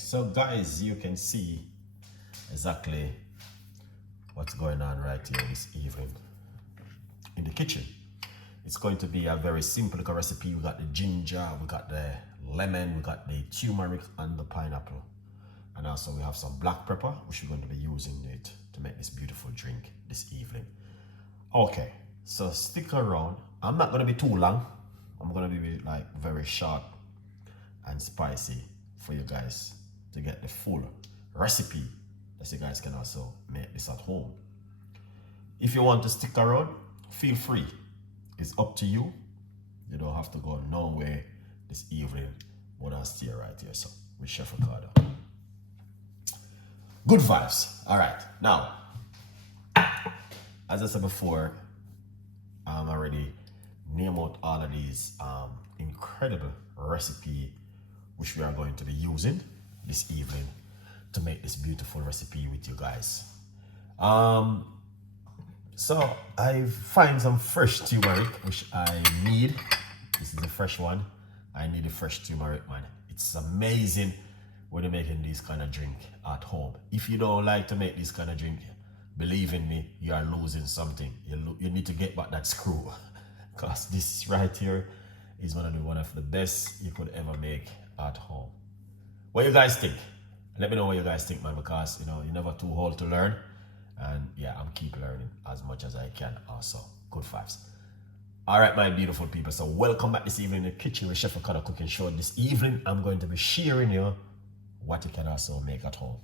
so guys, you can see exactly what's going on right here this evening in the kitchen. It's going to be a very simple recipe. We got the ginger, we got the lemon, we got the turmeric and the pineapple. And also we have some black pepper, which we're going to be using it to make this beautiful drink this evening. Okay, so stick around. I'm not going to be too long. I'm going to be like very short and spicy for you guys to get the full recipe that you guys can also make this at home. If you want to stick around, feel free. It's up to you. You don't have to go nowhere this evening, but I'll stay right here. So with Chef Ricardo. Good vibes. All right. Now, as I said before, I'm already named out all of these incredible recipe which we are going to be using this evening to make this beautiful recipe with you guys. So I find some fresh turmeric which I need. This is a fresh one. I need a fresh turmeric, man. It's amazing when you're making this kind of drink at home. If you don't like to make this kind of drink, believe in me, you are losing something. You need to get back that screw, because this right here is one of the best you could ever make at home. What you guys think? Let me know what you guys think, man, because you know you're never too old to learn. And yeah, I'm keep learning as much as I can also. Good vibes. All right, my beautiful people. So welcome back this evening in the kitchen with Chef Ricardo Cooking Show. This evening, I'm going to be sharing you what you can also make at home.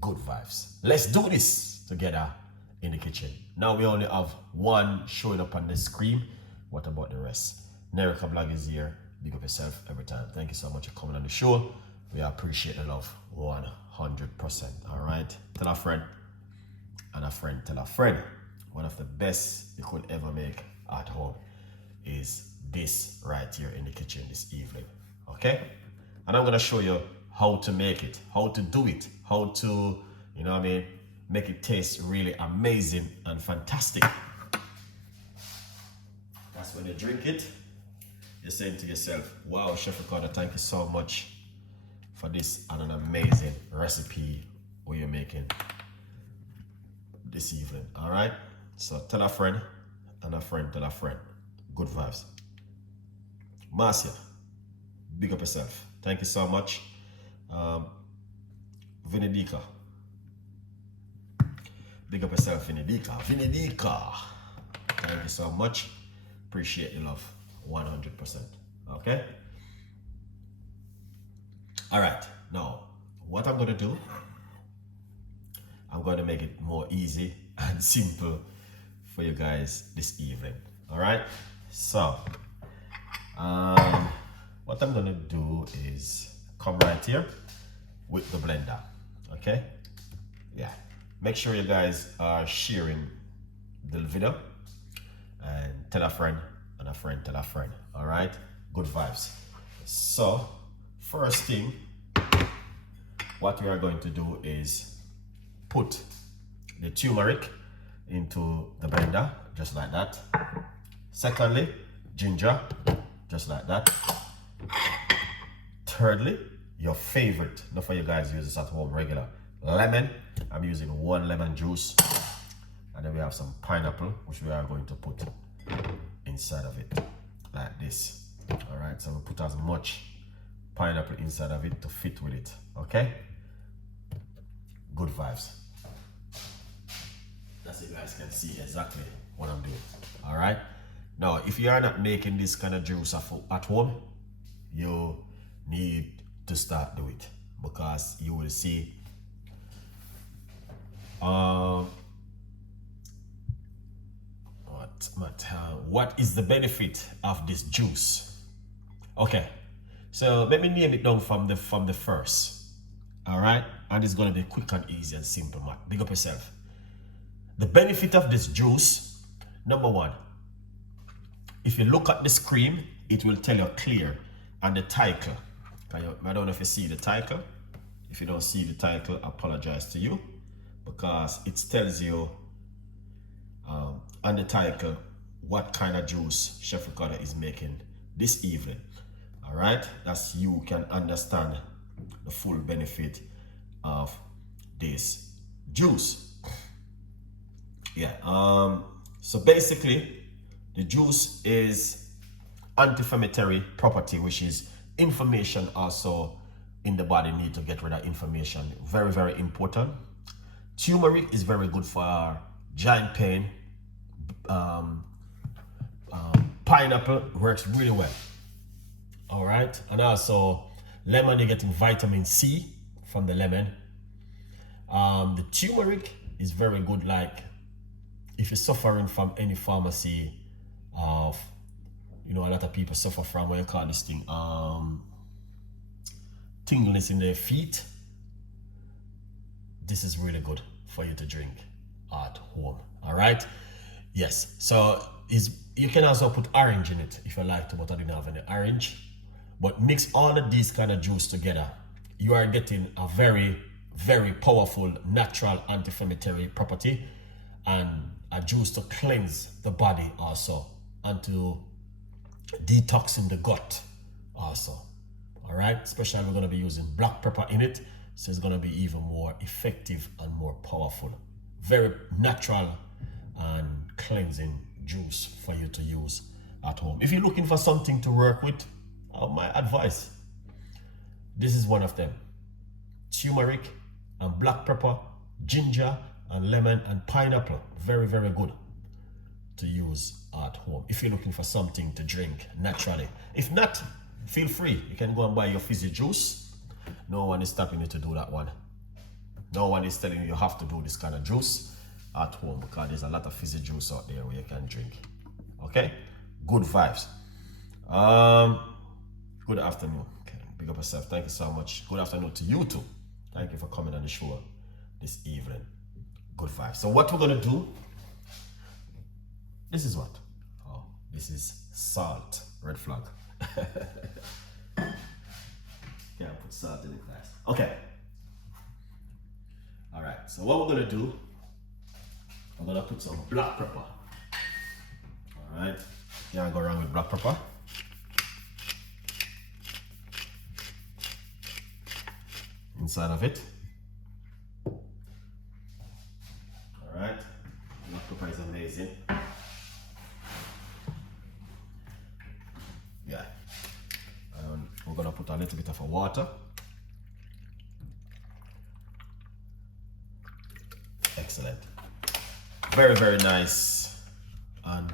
Good vibes. Let's do this together in the kitchen. Now we only have one showing up on the screen. What about the rest? Nerica Blog is here. Big up yourself every time. Thank you so much for coming on the show. We appreciate the love 100%. All right. Tell a friend. And a friend tell a friend. One of the best you could ever make at home is this right here in the kitchen this evening. Okay? And I'm gonna show you how to make it, how to do it, how to, you know what I mean, make it taste really amazing and fantastic. That's when you drink it, you're saying to yourself, wow, Chef Ricardo, thank you so much for this and an amazing recipe what you're making this evening. All right, so tell a friend and a friend tell a friend. Good vibes. Marcia, big up yourself. Thank you so much. Vinidika, big up yourself. Vinidika, thank you so much. Appreciate your love 100%. Okay, all right, now what I'm gonna do, I'm going to make it more easy and simple for you guys this evening. All right. So, what I'm going to do is come right here with the blender. Okay. Yeah. Make sure you guys are sharing the video and tell a friend and a friend tell a friend. All right. Good vibes. So, first thing, what we are going to do is put the turmeric into the blender, just like that. Secondly, ginger, just like that. Thirdly, your favorite, not for you guys use this at home, regular lemon. I'm using 1 lemon juice. And then we have some pineapple, which we are going to put inside of it, like this. All right, so we put as much pineapple inside of it to fit with it, okay? Good vibes. That's it, you guys can see exactly what I'm doing. All right. Now, if you are not making this kind of juice at home, you need to start doing it, because you will see what is the benefit of this juice. Okay, so let me name it down from the first. All right, and it's gonna be quick and easy and simple, man. Big up yourself. The benefit of this juice, number one, if you look at the screen, it will tell you clear, and the title. I don't know if you see the title. If you don't see the title, I apologize to you, because it tells you on the title what kind of juice Chef Ricardo is making this evening. All right, that's you can understand the full benefit of this juice. Yeah, so basically the juice is anti-inflammatory property, which is inflammation also in the body. Need to get rid of inflammation. Very, very important. Turmeric is very good for joint pain. Pineapple works really well. All right, and also lemon, you're getting vitamin C from the lemon. The turmeric is very good, like if you're suffering from any pharmacy of, you know, a lot of people suffer from what you call this thing, tingliness in their feet. This is really good for you to drink at home. All right, yes, so you can also put orange in it if you like to, but I didn't have any orange. But mix all of these kind of juice together, you are getting a very, very powerful natural anti-inflammatory property, and a juice to cleanse the body also, and to detoxing the gut also. All right, especially we're going to be using black pepper in it, so it's going to be even more effective and more powerful. Very natural and cleansing juice for you to use at home. If you're looking for something to work with, my advice, this is one of them. Turmeric and black pepper, ginger and lemon and pineapple. Very, very good to use at home if you're looking for something to drink naturally. If not, feel free. You can go and buy your fizzy juice. No one is stopping you to do that one. No one is telling you have to do this kind of juice at home, because there's a lot of fizzy juice out there where you can drink. Okay? Good vibes. Good afternoon. Okay. Big up yourself. Thank you so much. Good afternoon to you too. Thank you for coming on the show this evening. Good vibes. So what we're gonna do, this is what? Oh, this is salt. Red flag. Yeah, put salt in it, guys. Okay. All right. So what we're gonna do, I'm gonna put some black pepper. All right. Can't go wrong with black pepper. Inside of it. All right. Black pepper is amazing. Yeah. We're gonna put a little bit of water. Excellent. Very, very nice and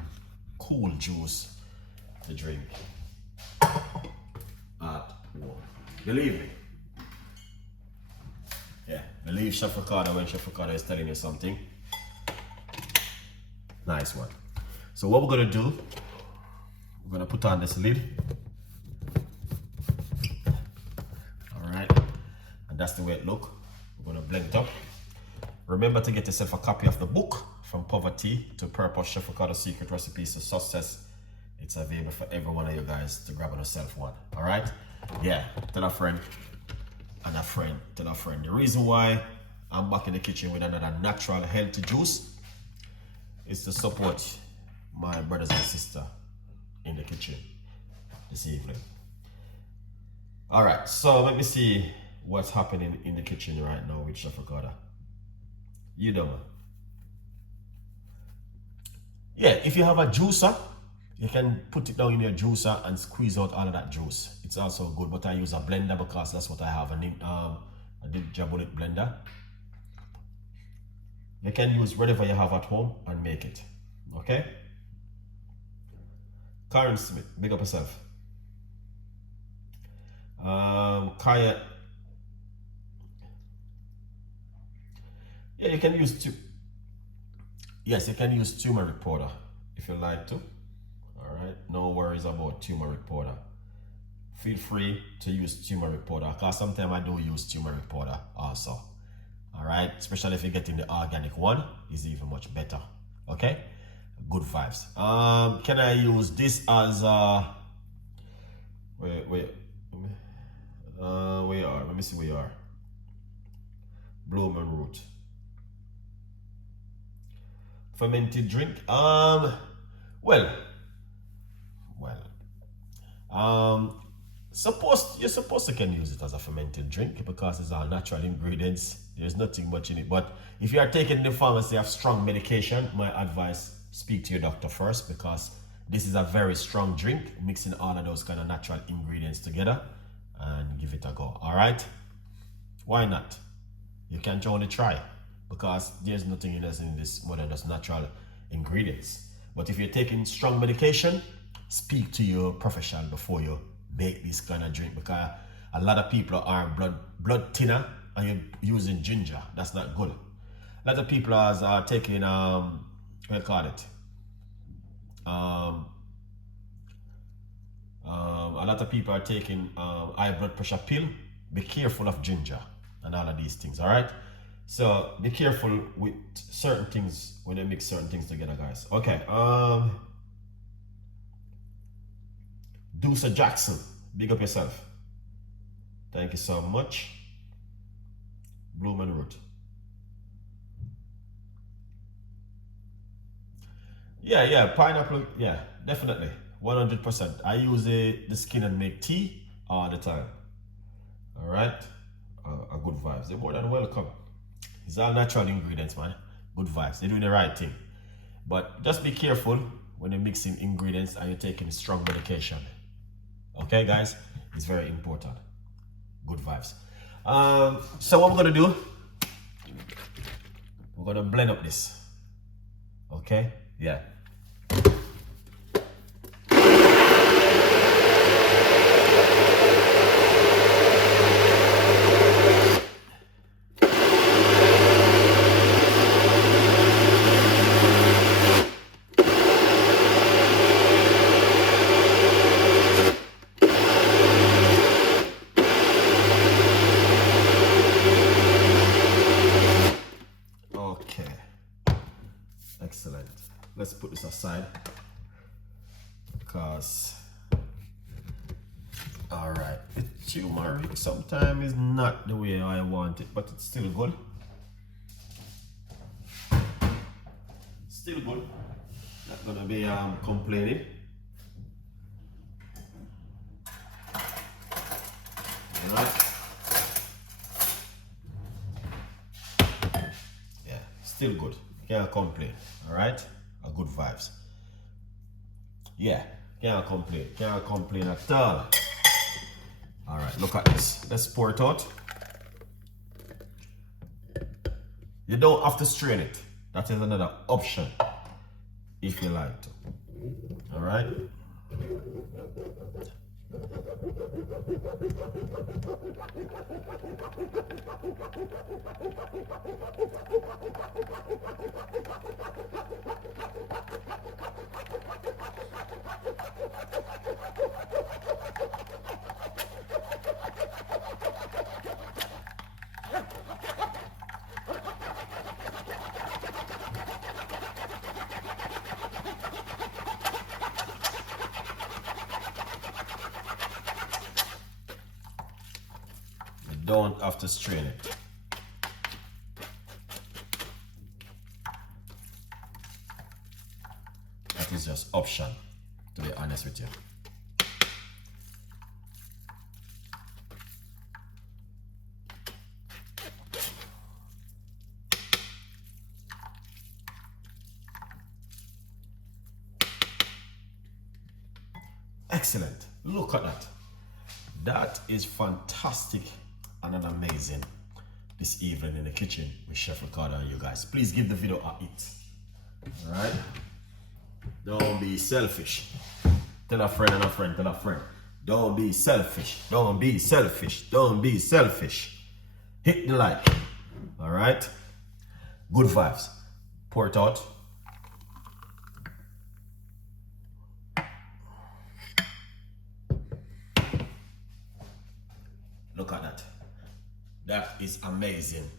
cool juice to drink at home. Believe me. Yeah, believe Chef Ricardo when Chef Ricardo is telling you something. Nice one. So what we're gonna do, we're gonna put on this lid. All right, and that's the way it look. We're gonna blend it up. Remember to get yourself a copy of the book, From Poverty to Purpose, Chef Ricardo's Secret Recipes to Success. It's available for every one of you guys to grab on yourself one. All right, yeah, tell a friend. And a friend, tell a friend. The reason why I'm back in the kitchen with another natural healthy juice is to support my brothers and sisters in the kitchen this evening. All right, so let me see what's happening in the kitchen right now with Chef Ricardo. You know, yeah, if you have a juicer, you can put it down in your juicer and squeeze out all of that juice. It's also good, but I use a blender because that's what I have, a Ninja blender. You can use whatever you have at home and make it, okay? Karen Smith, big up yourself. Kaya, yeah, you can use yes, you can use turmeric powder if you like to. All right, no worries about turmeric powder. Feel free to use turmeric powder, because sometimes I do use turmeric powder also. All right, especially if you're getting the organic one, is even much better. Okay, good vibes. Can I use this as where we are? Let me see where you are. Blooming root. Fermented drink. You're supposed to can use it as a fermented drink because it's all natural ingredients. There's nothing much in it. But if you are taking the pharmacy of strong medication, my advice, speak to your doctor first, because this is a very strong drink, mixing all of those kind of natural ingredients together, and give it a go. All right? Why not? You can only try, because there's nothing in this more than just natural ingredients. But if you're taking strong medication, speak to your professional before you make this kind of drink, because a lot of people are blood thinner and you're using ginger. That's not good. A lot of people are taking what do you call it? A lot of people are taking high blood pressure pill. Be careful of ginger and all of these things. All right, so be careful with certain things when you mix certain things together, guys. Okay. Deuce Jackson, big up yourself. Thank you so much. Bloom and root. Yeah, pineapple, yeah, definitely, 100%. I use the skin and make tea all the time. All right, a good vibes. They're more than welcome. It's all natural ingredients, man. Good vibes. They're doing the right thing. But just be careful when you're mixing ingredients and you're taking strong medication. Okay, guys, it's very important. Good vibes. So what we're gonna do? We're gonna blend up this. Okay, yeah. Excellent. Let's put this aside because, all right, the turmeric sometimes is not the way I want it, but it's still good. Still good. Not gonna be complaining. All right. Yeah, still good. Can't complain. All right, a good vibes. Yeah, can't complain at all. All right, look at this. Let's pour it out. You don't have to strain it. That is another option if you like to. All right. Don't have to strain it. That is just option, to be honest with you. Excellent. Look at that. That is fantastic. And an amazing this evening in the kitchen with Chef Ricardo and you guys. Please give the video a hit. Alright? Don't be selfish. Tell a friend and a friend, tell a friend. Don't be selfish. Don't be selfish. Don't be selfish. Hit the like. Alright? Good vibes. Pour it out. Look at that. That is amazing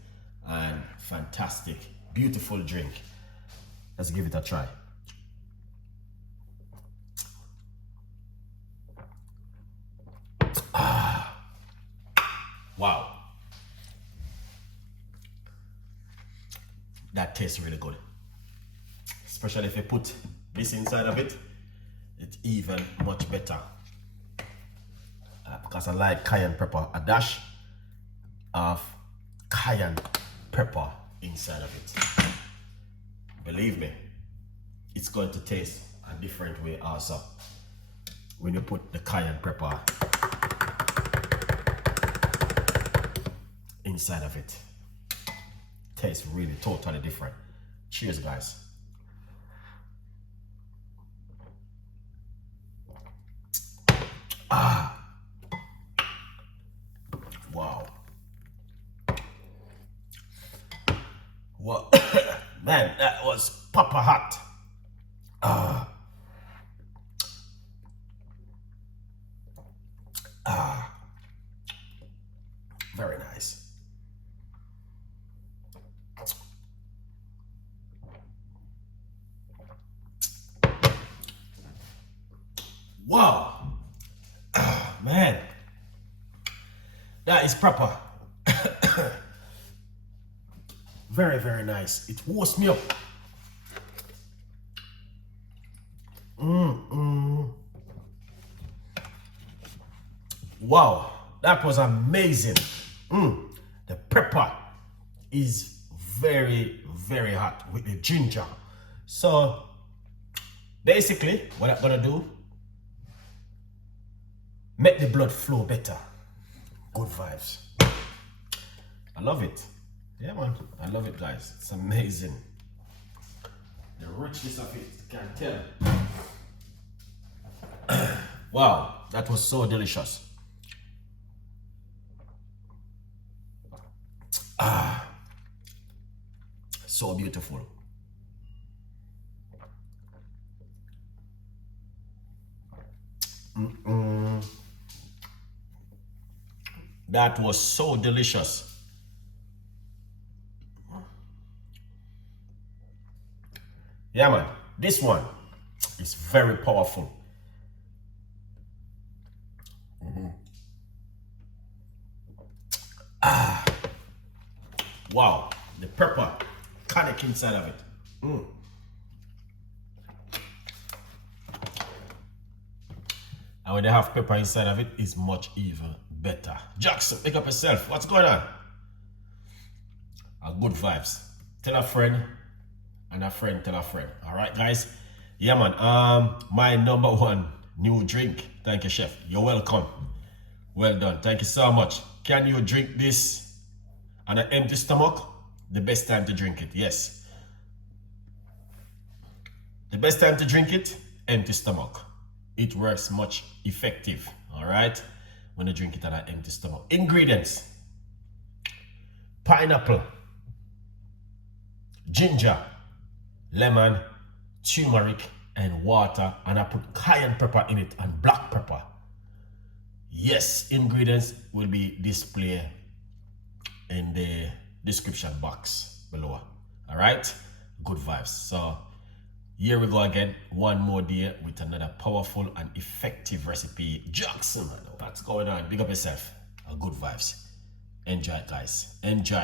and fantastic. Beautiful drink. Let's give it a try. Wow. That tastes really good. Especially if you put this inside of it, it's even much better. because I like cayenne pepper. A dash of cayenne pepper inside of it. Believe me, it's going to taste a different way also when you put the cayenne pepper inside of it. Tastes really totally different. Cheers, guys. Wow. Well, man, that was proper hot. Very nice. Wow. Man, that is proper. Very, very nice. It warms me up. Wow, that was amazing. The pepper is very, very hot with the ginger. So basically, what I'm gonna do, make the blood flow better. Good vibes. I love it. Yeah, man, I love it, guys. It's amazing. The richness of it, you can tell. Wow, that was so delicious. So beautiful. That was so delicious. Yeah, man, this one is very powerful. Wow, the pepper conic inside of it. And when they have pepper inside of it, it's much even better. Jackson, pick up yourself. What's going on? Good vibes. Tell a friend, and a friend tell a friend. All right, guys. Yeah, man. My number one new drink. Thank you, chef. You're welcome. Well done. Thank you so much. Can you drink this on an empty stomach? The best time to drink it. Yes. The best time to drink it, empty stomach. It works much effective. All right. When you drink it on an empty stomach. Ingredients: pineapple, ginger, lemon, turmeric, and water, and I put cayenne pepper in it and black pepper. Yes, ingredients will be displayed in the description box below. All right, good vibes. So here we go again, one more day with another powerful and effective recipe. Jackson, what's going on? Big up yourself. Good vibes. Enjoy, guys. Enjoy.